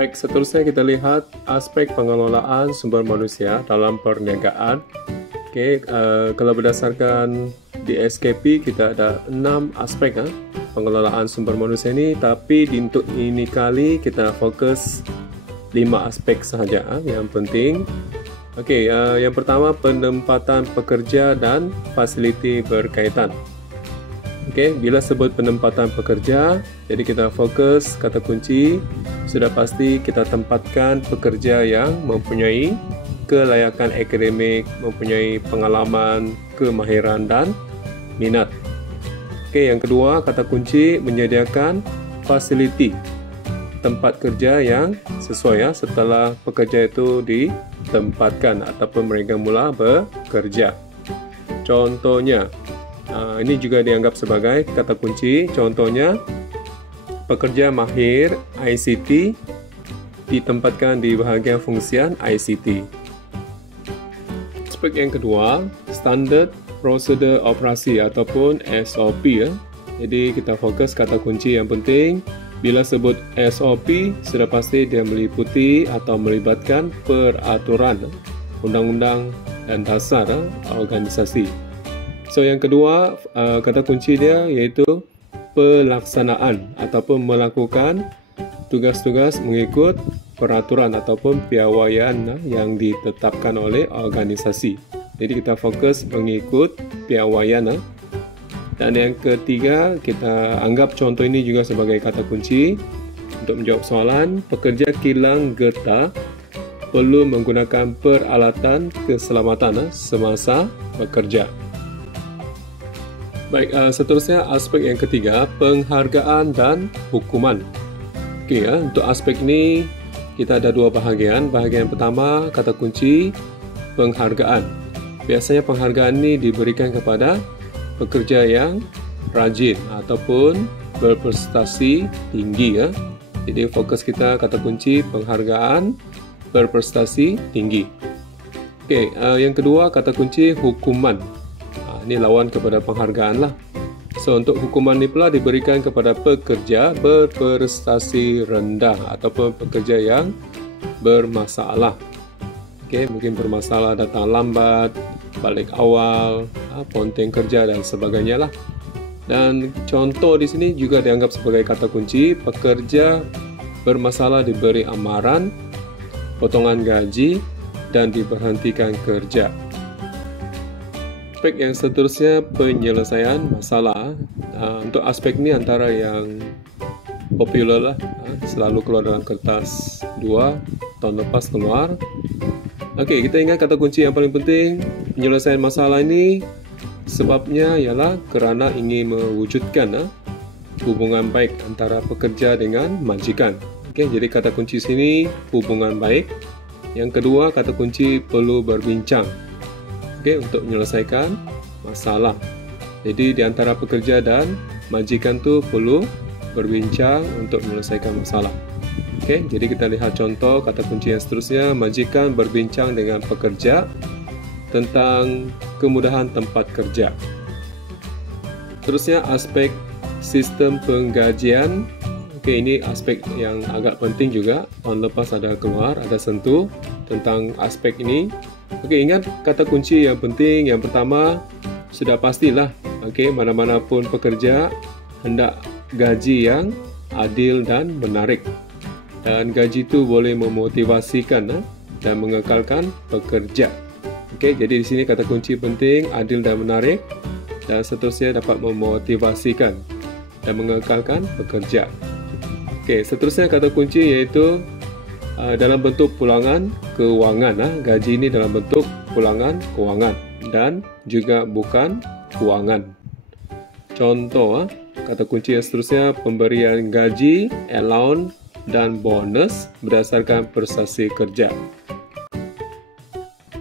Baik, seterusnya kita lihat aspek pengelolaan sumber manusia dalam perniagaan. Kalau berdasarkan di SKP kita ada 6 aspek pengelolaan sumber manusia ini, tapi untuk ini kali kita fokus 5 aspek sahaja yang penting. Yang pertama penempatan pekerja dan fasiliti berkaitan. Bila sebut penempatan pekerja, jadi kita fokus kata kunci, sudah pasti kita tempatkan pekerja yang mempunyai kelayakan akademik, mempunyai pengalaman, kemahiran dan minat. Yang kedua, kata kunci menyediakan fasiliti tempat kerja yang sesuai setelah pekerja itu ditempatkan ataupun mereka mula bekerja. Contohnya, ini juga dianggap sebagai kata kunci. Contohnya, pekerja mahir ICT ditempatkan di bahagian fungsian ICT. Aspek yang kedua, standard prosedur operasi ataupun SOP. Jadi kita fokus kata kunci yang penting. Bila sebut SOP, sudah pasti dia meliputi atau melibatkan peraturan, undang-undang dan dasar organisasi. Yang kedua, kata kunci dia iaitu pelaksanaan ataupun melakukan tugas-tugas mengikut peraturan ataupun piawaian yang ditetapkan oleh organisasi. Jadi kita fokus mengikut piawaian. Dan yang ketiga, kita anggap contoh ini juga sebagai kata kunci untuk menjawab soalan. Pekerja kilang getah perlu menggunakan peralatan keselamatan semasa bekerja. Baik, seterusnya aspek yang ketiga, penghargaan dan hukuman. Untuk aspek ini kita ada 2 bahagian. Bahagian pertama, kata kunci penghargaan. Biasanya penghargaan ini diberikan kepada pekerja yang rajin ataupun berprestasi tinggi. Jadi fokus kita kata kunci penghargaan berprestasi tinggi. Yang kedua, kata kunci hukuman. Ini lawan kepada penghargaan lah. Untuk hukuman ini pula diberikan kepada pekerja berprestasi rendah ataupun pekerja yang bermasalah. Mungkin bermasalah datang lambat, balik awal, ponteng kerja dan sebagainya lah. Dan contoh di sini juga dianggap sebagai kata kunci, pekerja bermasalah diberi amaran, potongan gaji dan diberhentikan kerja. Aspek yang seterusnya penyelesaian masalah. Untuk aspek ini antara yang popular lah, selalu keluar dalam kertas 2 tahun lepas keluar. Kita ingat kata kunci yang paling penting penyelesaian masalah ini sebabnya ialah kerana ingin mewujudkan hubungan baik antara pekerja dengan majikan. Jadi kata kunci sini hubungan baik. Yang kedua, kata kunci perlu berbincang untuk menyelesaikan masalah. Jadi di antara pekerja dan majikan tu perlu berbincang untuk menyelesaikan masalah. Jadi kita lihat contoh kata kunci yang seterusnya, majikan berbincang dengan pekerja tentang kemudahan tempat kerja. Terusnya aspek sistem penggajian. Ini aspek yang agak penting juga. Tahun lepas ada keluar, ada sentuh tentang aspek ini. Ingat kata kunci yang penting. Yang pertama, sudah pastilah mana-mana pun pekerja hendak gaji yang adil dan menarik. Dan gaji itu boleh memotivasikan dan mengekalkan pekerja. Jadi di sini kata kunci penting, adil dan menarik, dan seterusnya dapat memotivasikan dan mengekalkan pekerja. Seterusnya kata kunci iaitu dalam bentuk pulangan kewangan. Gaji ini dalam bentuk pulangan kewangan dan juga bukan kewangan. Contoh kata kunci yang seterusnya pemberian gaji, allowance dan bonus berdasarkan prestasi kerja.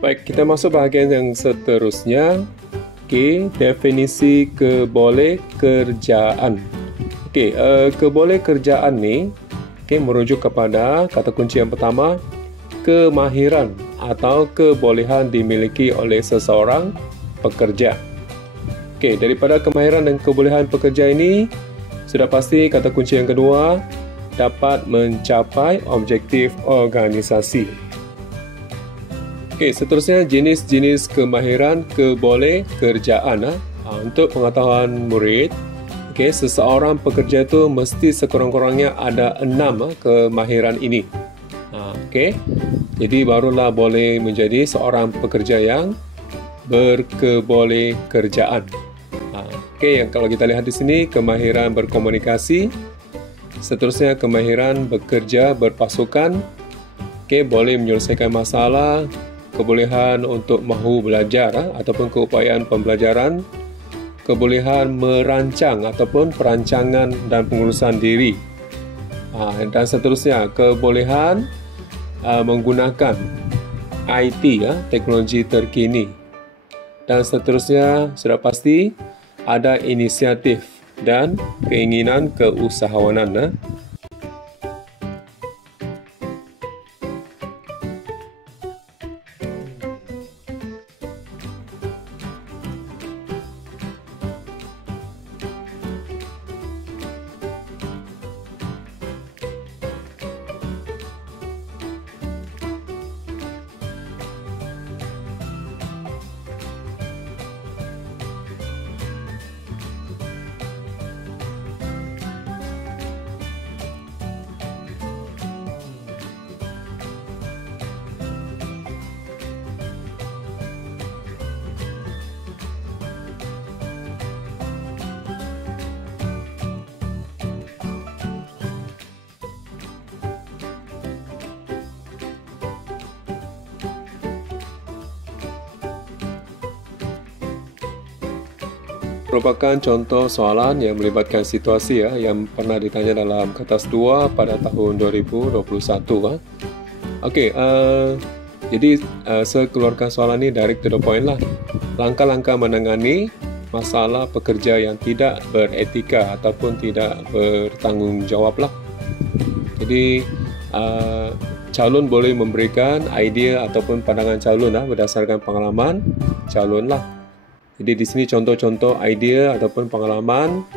Baik, kita masuk bahagian yang seterusnya. Definisi kebolehkerjaan. Kebolehkerjaan ni merujuk kepada kata kunci yang pertama, kemahiran atau kebolehan dimiliki oleh seseorang pekerja. Daripada kemahiran dan kebolehan pekerja ini, sudah pasti kata kunci yang kedua, dapat mencapai objektif organisasi. Okey, seterusnya jenis-jenis kemahiran kebolehkerjaan. Untuk pengetahuan murid, okey, seseorang pekerja itu mesti sekurang-kurangnya ada 6 kemahiran ini. Okey, jadi barulah boleh menjadi seorang pekerja yang berkebolehkerjaan. Okey, yang kalau kita lihat di sini, kemahiran berkomunikasi, seterusnya kemahiran bekerja berpasukan, okey, boleh menyelesaikan masalah, kebolehan untuk mahu belajar ataupun keupayaan pembelajaran, kebolehan merancang ataupun perancangan dan pengurusan diri, dan seterusnya kebolehan menggunakan IT, teknologi terkini, dan seterusnya sudah pasti ada inisiatif dan keinginan keusahawanan. Merupakan contoh soalan yang melibatkan situasi yang pernah ditanya dalam kertas 2 pada tahun 2021. Okey, jadi saya keluarkan soalan ini direct to the point lah. Langkah-langkah menangani masalah pekerja yang tidak beretika ataupun tidak bertanggungjawab lah. Jadi calon boleh memberikan idea ataupun pandangan calon berdasarkan pengalaman calon lah. Jadi di sini contoh-contoh idea ataupun pengalaman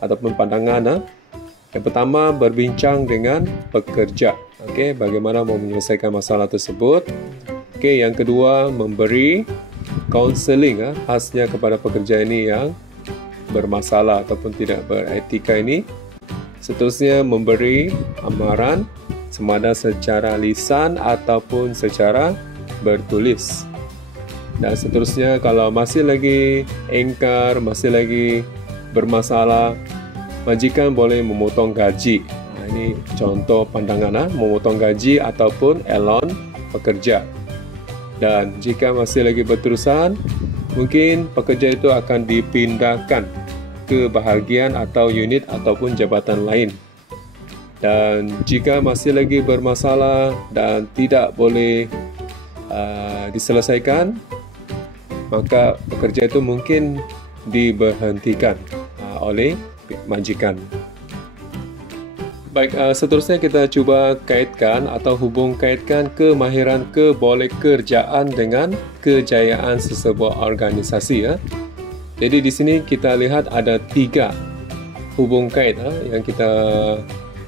ataupun pandangan. Yang pertama, berbincang dengan pekerja. Okey, bagaimana mau menyelesaikan masalah tersebut. Okey, yang kedua, memberi counseling khasnya kepada pekerja ini yang bermasalah ataupun tidak beretika ini. Seterusnya, memberi amaran semada secara lisan ataupun secara bertulis. Dan seterusnya, kalau masih lagi engkar, masih lagi bermasalah, majikan boleh memotong gaji. Ini contoh pandangan, memotong gaji ataupun elon pekerja. Dan jika masih lagi berterusan, mungkin pekerja itu akan dipindahkan ke bahagian atau unit ataupun jabatan lain. Dan jika masih lagi bermasalah dan tidak boleh diselesaikan, maka pekerja itu mungkin diberhentikan oleh majikan. Baik, seterusnya kita cuba kaitkan atau hubung kaitkan kemahiran kebolehkerjaan dengan kejayaan sesebuah organisasi. Jadi di sini kita lihat ada 3 hubung kait yang kita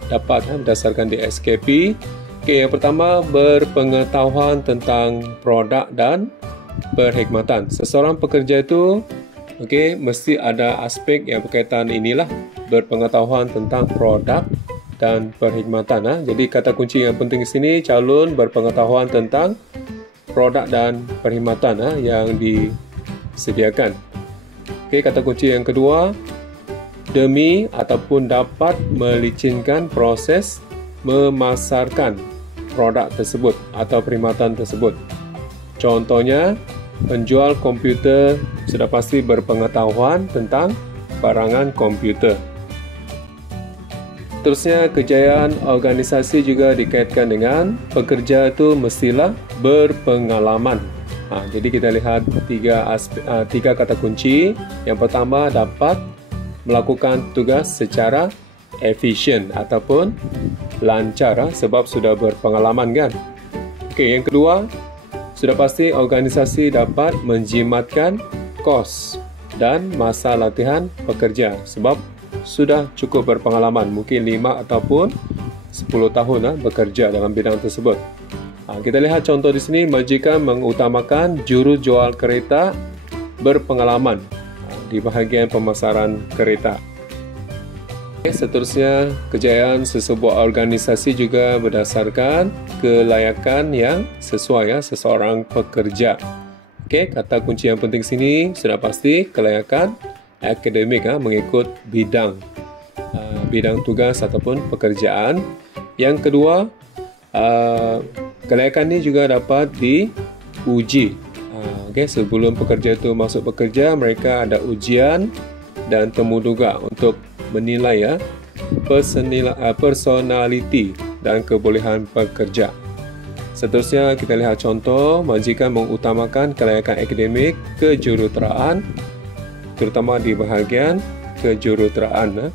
dapat berdasarkan di SKP. Okey, yang pertama, berpengetahuan tentang produk dan perkhidmatan. Seseorang pekerja itu mesti ada aspek yang berkaitan inilah, berpengetahuan tentang produk dan perkhidmatan. Jadi kata kunci yang penting di sini, calon berpengetahuan tentang produk dan perkhidmatan yang disediakan. Kata kunci yang kedua, demi ataupun dapat melicinkan proses memasarkan produk tersebut atau perkhidmatan tersebut. Contohnya, penjual komputer sudah pasti berpengetahuan tentang barangan komputer. Terusnya, kejayaan organisasi juga dikaitkan dengan pekerja itu mestilah berpengalaman. Jadi kita lihat 3 kata kunci. Yang pertama, dapat melakukan tugas secara efisien ataupun lancar sebab sudah berpengalaman kan. Okey, yang kedua, sudah pasti organisasi dapat menjimatkan kos dan masa latihan pekerja sebab sudah cukup berpengalaman, mungkin 5 ataupun 10 tahun bekerja dalam bidang tersebut. Kita lihat contoh di sini, majikan mengutamakan juru jual kereta berpengalaman di bahagian pemasaran kereta. Seterusnya, kejayaan sesebuah organisasi juga berdasarkan kelayakan yang sesuai seseorang pekerja. Kata kunci yang penting sini sudah pasti kelayakan akademik mengikut bidang tugas ataupun pekerjaan. Yang kedua, kelayakan ini juga dapat diuji. Sebelum pekerja itu masuk bekerja, mereka ada ujian dan temuduga untuk menilai personality dan kebolehan pekerja. Seterusnya kita lihat contoh, majikan mengutamakan kelayakan akademik kejuruteraan, terutama di bahagian kejuruteraan.